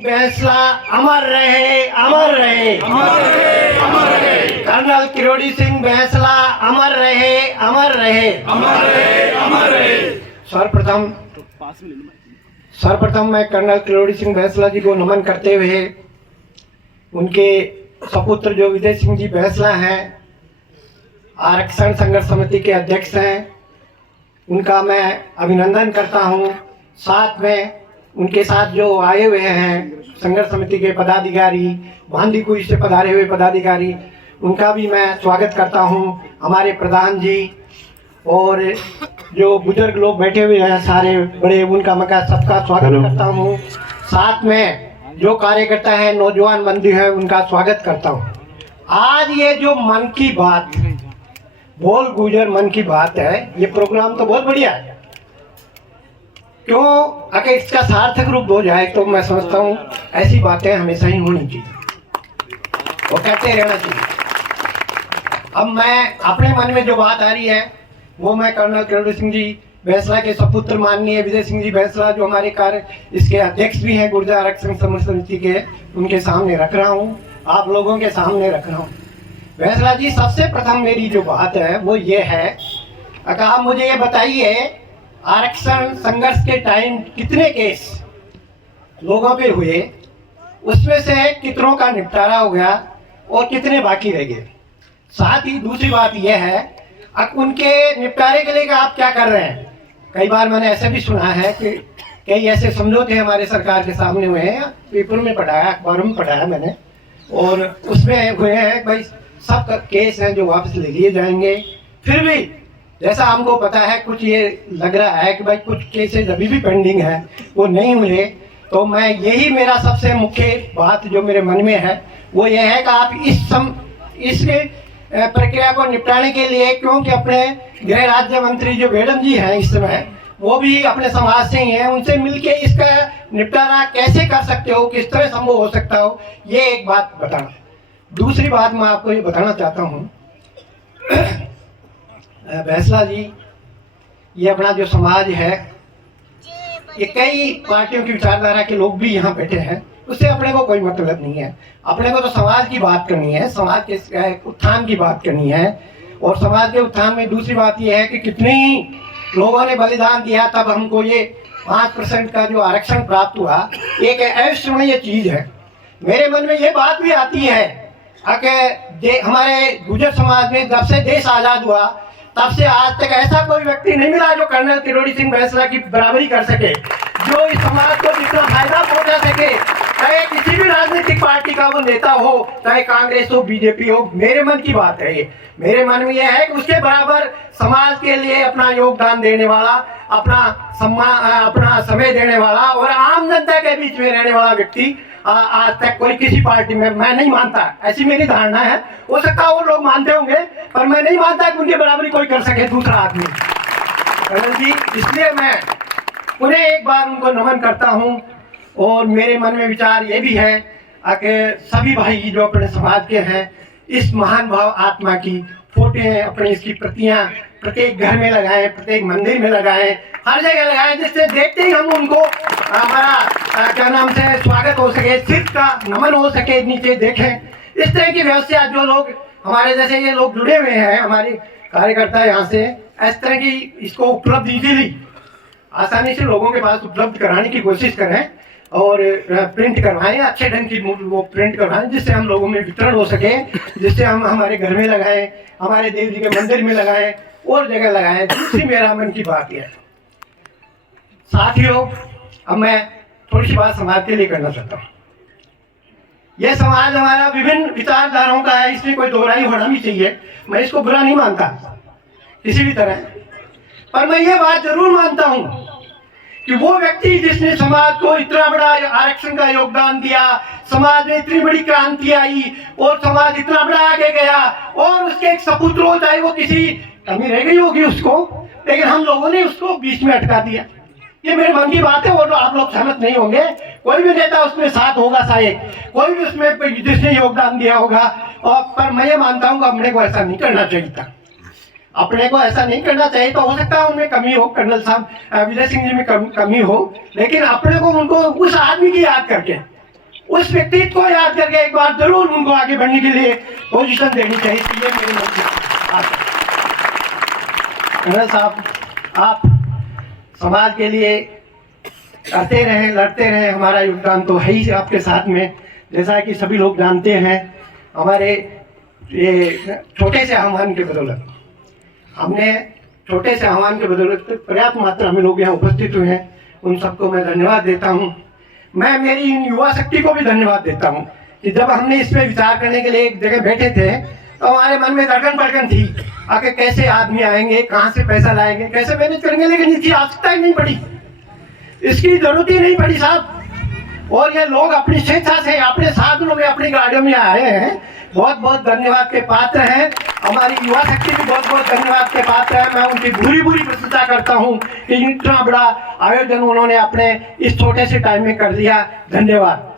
फैसला अमर रहे, अमर रहे, अमर रहे, अमर रहे। कर्नल किरोड़ी सिंह फैसला अमर रहे, अमर रहे, अमर रहे, अमर रहे। सर्वप्रथम मैं कर्नल किरोड़ी सिंह फैसला जी को नमन करते हुए उनके सपुत्र जो विजय सिंह जी फैसला हैं, आरक्षण संघर्ष समिति के अध्यक्ष हैं, उनका मैं अभिनंदन करता हूं। साथ में उनके साथ जो आए हुए हैं संघर्ष समिति के पदाधिकारी, भांडीकुई से पधारे हुए पदाधिकारी, उनका भी मैं स्वागत करता हूं। हमारे प्रधान जी और जो बुजुर्ग लोग बैठे हुए हैं सारे बड़े, उनका मैं सबका स्वागत करता हूं। साथ में जो कार्यकर्ता हैं, नौजवान बंधु हैं, उनका स्वागत करता हूं। आज ये जो मन की बात, बोल गुजर मन की बात है, ये प्रोग्राम तो बहुत बढ़िया है। क्यों अगर इसका सार्थक रूप हो जाए तो मैं समझता हूँ ऐसी बातें हमेशा ही होनी चाहिए और कहते रहना चाहिए। अब मैं अपने मन में जो बात आ रही है वो मैं कर्नल किरोड़ी सिंह जी फैसला के सपुत्र माननीय विजय सिंह जी फैसला, जो हमारे कार्य इसके अध्यक्ष भी हैं गुर्जर आरक्षण संघर्ष समिति के, उनके सामने रख रहा हूँ, आप लोगों के सामने रख रहा हूँ। फैसला जी, सबसे प्रथम मेरी जो बात है वो ये है, अगर आप मुझे ये बताइए आरक्षण संघर्ष के टाइम कितने केस लोगों पे हुए, उसमें से कितनों का निपटारा हो गया और कितने बाकी रह गए। साथ ही दूसरी बात यह है, अब उनके निपटारे के लिए आप क्या कर रहे हैं। कई बार मैंने ऐसे भी सुना है कि कई ऐसे समझौते हमारे सरकार के सामने हुए हैं, पेपर में पढ़ाया, अखबारों में पढ़ाया मैंने, और उसमें हुए हैं भाई सब केस हैं जो वापस ले लिए जाएंगे। फिर भी जैसा हमको पता है, कुछ ये लग रहा है कि भाई कुछ केसेस अभी भी पेंडिंग है, वो नहीं हुए। तो मैं यही, मेरा सबसे मुख्य बात जो मेरे मन में है वो ये है कि आप इस प्रक्रिया को निपटाने के लिए, क्योंकि अपने गृह राज्य मंत्री जो मैडम जी हैं इस समय, वो भी अपने समाज से ही हैं, उनसे मिलके इसका निपटारा कैसे कर सकते हो, किस तरह संभव हो सकता हो, ये एक बात बताना। दूसरी बात मैं आपको ये बताना चाहता हूँ फैसला जी, ये अपना जो समाज है, ये कई पार्टियों की विचारधारा के लोग भी यहाँ बैठे हैं, उससे अपने को कोई मतलब नहीं है। अपने को तो समाज की बात करनी है, समाज के उत्थान की बात करनी है। और समाज के उत्थान में दूसरी बात ये है कि कितने ही लोगों ने बलिदान दिया, तब हमको ये 5% का जो आरक्षण प्राप्त हुआ, एक अविस्मरणीय चीज है। मेरे मन में ये बात भी आती है कि हमारे गुर्जर समाज में जब से देश आजाद हुआ तब से आज तक ऐसा कोई व्यक्ति नहीं मिला जो कर्नल किरोड़ी सिंह फैसला की बराबरी कर सके, जो इस समाज को जितना फायदा पहुंचा सके, चाहे किसी भी राजनीतिक पार्टी का वो नेता हो, चाहे कांग्रेस हो, बीजेपी हो। मेरे मन की बात है ये, मेरे मन में यह है कि उसके बराबर समाज के लिए अपना योगदान देने वाला, अपना समय देने वाला और आम जनता के बीच में रहने वाला व्यक्ति आज तक कोई किसी पार्टी में मैं नहीं मानता। ऐसी मेरी धारणा है, हो सकता है वो लोग मानते होंगे, पर मैं नहीं मानता कि उनकी बराबरी कोई कर सके दूसरा आदमी। कर्नल जी, इसलिए मैं उन्हें एक बार उनको नमन करता हूं। और मेरे मन में विचार ये भी है कि सभी भाई जो अपने समाज के हैं, इस महान भाव आत्मा की फोटो अपनी इसकी प्रतियां प्रत्येक घर में लगाएं, प्रत्येक मंदिर में लगाएं, हर जगह लगाएं, जिससे देखते ही हम उनको हमारा क्या नाम से स्वागत हो सके, सिर का नमन हो सके, नीचे देखें। इस तरह की व्यवस्था जो लोग हमारे जैसे ये लोग जुड़े हुए हैं, हमारे कार्यकर्ता यहाँ से, इस तरह की इसको उपलब्ध इजीली आसानी से लोगों के पास उपलब्ध कराने की कोशिश करें और प्रिंट करवाएं, अच्छे ढंग की वो प्रिंट करवाएं, जिससे हम लोगों में वितरण हो सके, जिससे हम हमारे घर में लगाएं, हमारे देव जी के मंदिर में लगाएं और जगह लगाएं। दूसरी मेरा मन की बात यह है साथियों, अब मैं थोड़ी सी बात समाज के लिए करना चाहता हूँ। यह समाज हमारा विभिन्न विचारधाराओं का है, इसमें कोई दोहराई होना भी चाहिए, मैं इसको बुरा नहीं मानता किसी भी तरह, पर मैं ये बात जरूर मानता हूँ कि वो व्यक्ति जिसने समाज को इतना बड़ा आरक्षण का योगदान दिया, समाज में इतनी बड़ी क्रांति आई और समाज इतना बड़ा आगे गया, और उसके एक सपुत्र हो, चाहे वो किसी कमी रह गई होगी उसको, लेकिन हम लोगों ने उसको बीच में अटका दिया। ये मेरे मन की बात है, वो तो आप लोग सहमत नहीं होंगे। कोई भी नेता उसमें साथ होगा, शायद कोई भी उसमें जिसने योगदान दिया होगा, और पर मैं ये मानता हूँ कि अपने को ऐसा नहीं करना चाहिए था। अपने को ऐसा नहीं करना चाहिए। तो हो सकता है उनमें कमी हो, कर्नल साहब विजय सिंह जी में कमी हो, लेकिन अपने को उनको उस आदमी की याद करके उस व्यक्तित्व को याद करके एक बार जरूर उनको आगे बढ़ने के लिए पोजीशन देनी चाहिए। ये मेरी मन की बात है। कर्नल साहब, आप समाज के लिए करते रहे, लड़ते रहे, हमारा योगदान तो है ही आपके साथ में। जैसा कि सभी लोग जानते हैं, हमारे ये छोटे से आह्वान के बदौलत, हमने छोटे से आह्वान के बदौलत पर्याप्त मात्रा में लोग यहाँ उपस्थित हुए हैं। उन सबको मैं धन्यवाद देता हूँ। मैं मेरी इन युवा शक्ति को भी धन्यवाद देता हूँ कि जब हमने इस पे विचार करने के लिए एक जगह बैठे थे तो हमारे मन में धड़कन पड़कन थी आगे कैसे आदमी आएंगे, कहाँ से पैसा लाएंगे, कैसे मैनेज करेंगे, लेकिन इसकी आवश्यकता ही नहीं पड़ी, इसकी जरूरत ही नहीं पड़ी साहब। और ये लोग अपनी स्वेच्छा से अपने साधनों में अपनी गाड़ियों में आए हैं। बहुत बहुत धन्यवाद के पात्र हैं। हमारी युवा शक्ति भी बहुत बहुत धन्यवाद के पात्र है। मैं उनकी बुरी बुरी प्रशंसा करता हूँ कि इतना बड़ा आयोजन उन्होंने अपने इस छोटे से टाइम में कर दिया। धन्यवाद।